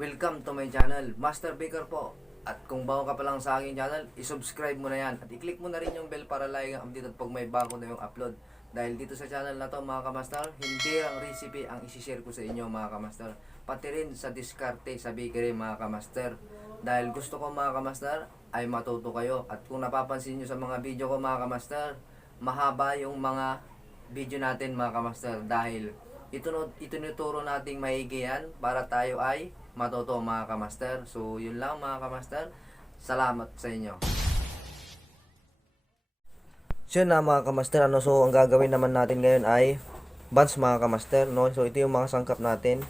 Welcome to my channel, Master Baker po. At kung bago ka pa lang sa aking channel, isubscribe mo na yan. At i-click mo na rin yung bell para lagi kang update at pag may bago na yung upload. Dahil dito sa channel na to mga kamaster, hindi lang recipe ang isishare ko sa inyo mga kamaster. Pati rin sa diskarte sa bakery mga kamaster. Dahil gusto ko mga kamaster ay matuto kayo. At kung napapansin nyo sa mga video ko mga kamaster, mahaba yung mga video natin mga kamaster. Dahil itinuturo nating maigi yan para tayo ay matuto mga kamaster. So yun lang mga kamaster. Salamat sa inyo. So yun na mga kamaster, so ang gagawin naman natin ngayon ay buns mga kamaster, no? So ito yung mga sangkap natin.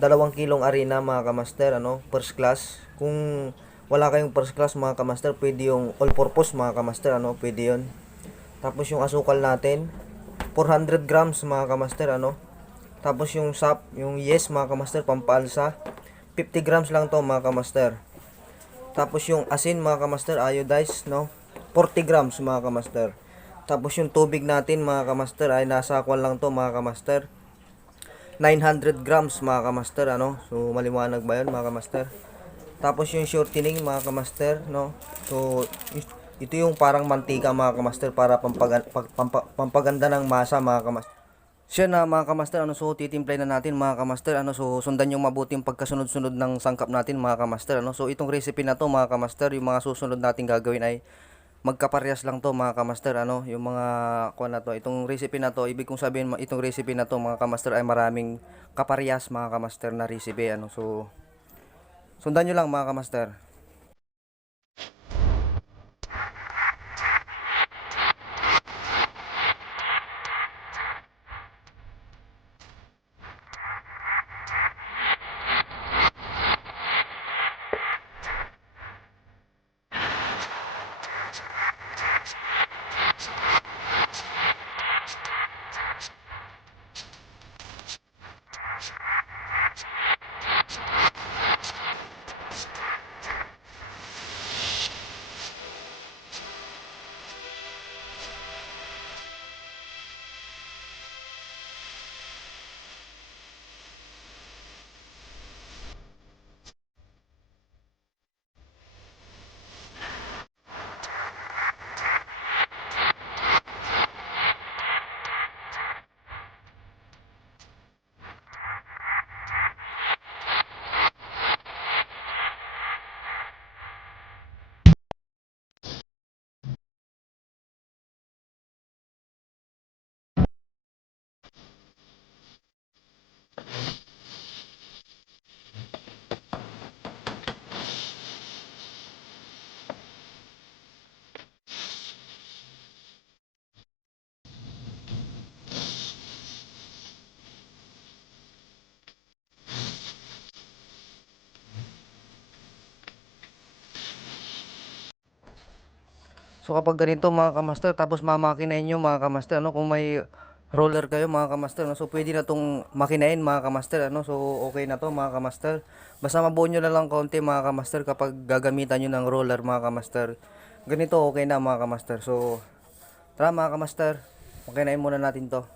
2 kilong harina mga kamaster, first class. Kung wala kayong first class mga kamaster, pwede yung all purpose mga kamaster, pwede yun. Tapos yung asukal natin 400 grams mga kamaster, Tapos yung sap, yung yes mga kamaster, pampalsa 50 grams lang to mga kamaster. Tapos yung asin mga kamaster, iodized, 40 grams mga kamaster. Tapos yung tubig natin mga kamaster ay nasa kwan lang to mga kamaster, 900 grams mga kamaster, So maliwanag ba yun mga kamaster? Tapos yung shortening mga kamaster, So ito yung parang mantika mga kamaster para pampaganda ng masa mga kamaster. Siya na mga kamaster, so titimplay na natin mga kamaster, so sundan yung mabuti yung pagkasunod-sunod ng sangkap natin mga kamaster, So itong recipe na to mga kamaster, yung mga susunod natin gagawin ay magkaparehas lang to mga kamaster, yung mga kuha na to, itong recipe na to, ibig kong sabihin itong recipe na to mga kamaster ay maraming kaparehas mga kamaster na recipe, So sundan nyo lang mga kamaster. So kapag ganito mga kamaster, tapos mamakinain nyo mga kamaster, kung may roller kayo mga kamaster, so pwede na tong makinain mga kamaster, so okay na to mga kamaster. Basta mabuo nyo na lang konti mga kamaster kapag gagamitan nyo ng roller mga kamaster. Ganito okay na mga kamaster. So tara mga kamaster, makinain muna natin to.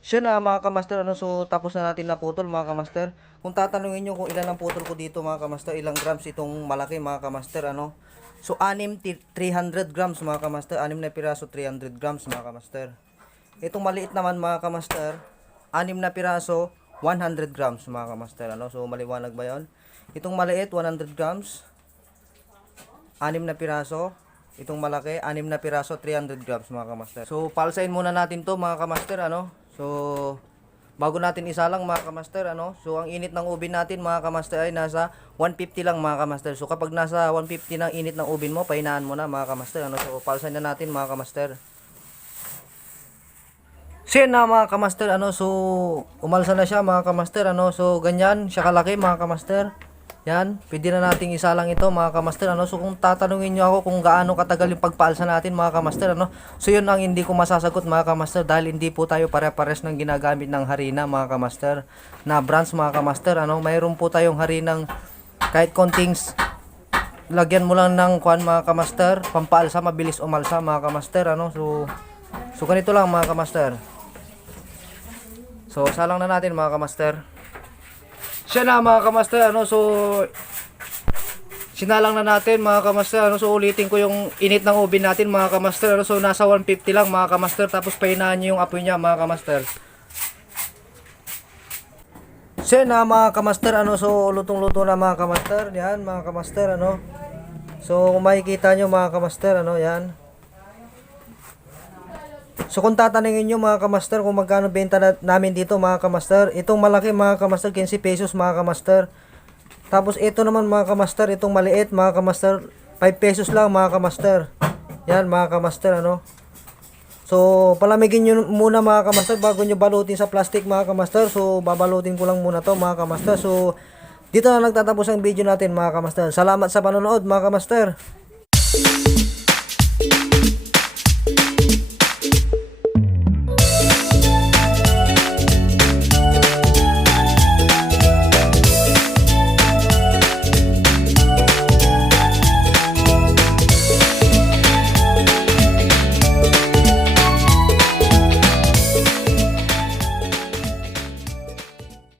Siya na mga kamaster, ano, so tapos na natin naputol mga kamaster. Kung tatanungin nyo kung ilan ang putol ko dito mga kamaster, ilang grams itong malaki mga kamaster, ano. So 300 grams mga kamaster, 6 na piraso 300 grams mga kamaster. Itong maliit naman mga kamaster, 6 na piraso 100 grams mga kamaster, ano. So maliwanag ba 'yon? Itong maliit 100 grams, 6 na piraso. Itong malaki 6 na piraso 300 grams mga kamaster. So palsain muna natin to mga kamaster, ano. So, bago natin isalang mga kamaster, ano, so ang init ng ubin natin mga kamaster ay nasa 150 lang mga kamaster. So, kapag nasa 150 ng init ng ubin mo, pahinaan mo na mga kamaster, ano. So, palsan na natin mga kamaster. So, yun na mga kamaster, ano, so, umalsa na siya mga kamaster, ano, so, ganyan, siya kalaki mga kamaster. Yan, pwede na nating isalang ito mga kamaster, ano. So kung tatanungin nyo ako kung gaano katagal yung pagpaalsa natin mga kamaster, ano. So yun ang hindi ko masasagot mga kamaster, dahil hindi po tayo pare-pares ng ginagamit ng harina mga kamaster na brands mga kamaster, ano. Mayroon po tayong harinang kahit konting lagyan mo lang ng kuan mga kamaster, pampaalsa, mabilis umalsa mga kamaster, ano. So ganito lang mga kamaster. So salang na natin mga kamaster. Siya na mga kamaster, ano, so sinalang na natin mga kamaster, ano. So ulitin ko yung init ng oven natin mga kamaster, ano. So nasa 150 lang mga kamaster, tapos pahinaan nyo yung apoy niya mga kamaster. Siya na mga kamaster, ano, so lutong-luto na mga kamaster, yan mga kamaster, ano. So kung makikita nyo mga kamaster, ano, yan. So kung tatanungin nyo mga kamaster kung magkano benta namin dito mga kamaster, itong malaki mga kamaster 15 pesos mga kamaster. Tapos ito naman mga kamaster, itong maliit mga kamaster 5 pesos lang mga kamaster. Yan mga kamaster, ano. So palamigin nyo muna mga kamaster bago nyo balutin sa plastic mga kamaster. So babalutin ko lang muna to mga kamaster. So dito na nagtatapos ang video natin mga kamaster. Salamat sa panonood mga kamaster.